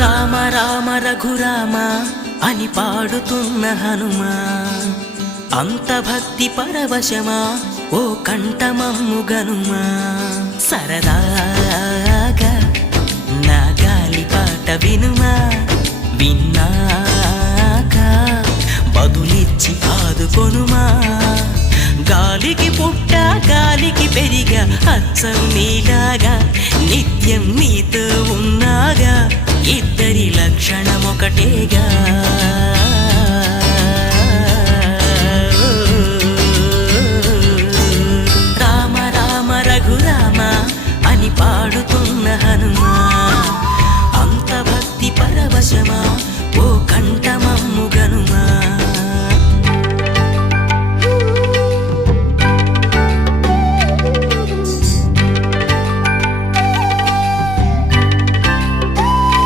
రామ రామ రఘురామ అని పాడుతున్న హనుమా, అంత భక్తి పరవశమా ఓ కంఠమమ్ము గనుమా. సరదాగా నా గాలి పాట వినుమా, విన్నాక బదులిచ్చి ఆదుకొనుమా. గాలికి పుట్ట గాలికి పెరిగా అచ్చం నీలాగా, నిత్యం నీతో ఉన్నాగా, ఇద్దరి లక్షణం ఒకటేగా. రామ రామ రఘురామ అని పాడుతున్న హనుమా, అంత భక్తి పరవశమా ఓ కంఠ